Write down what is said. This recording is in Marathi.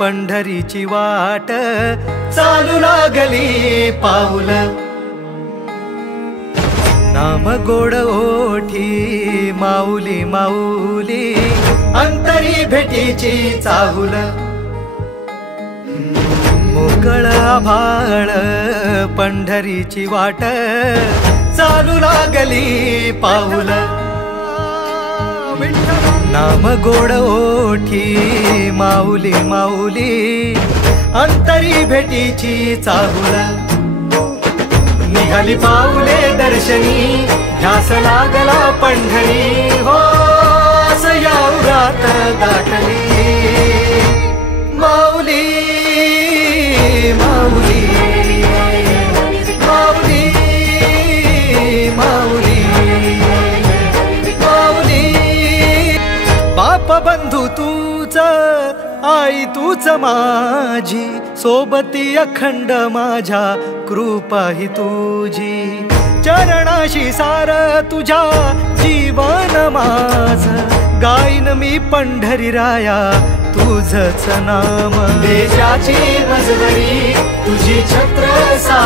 पंढरीची वाट चालू लागली पाऊल। नाम गोड ओठी माऊली माऊली अंतरी भेटीची चाहुल। मोकळ आभाळ पंढरीची वाट चालू लागली पाऊल। नाम गोड ओठी माऊली माऊली अंतरी भेटीची चाहुल। निघाली पाऊले दर्शनी ध्यास लागला पंढरी हो या उरात दाटली माऊली माऊली माऊली माऊली माऊली। बाप बंधू तूच आई तूच माझी सोबती अखंड माझ्या कृपा ही तुझी। चरणाशी सार तुझ्या जीवन माझ गाईन मी पंढरी राया तुझच नाम। देशाची मजबरी तुझी छत्र सा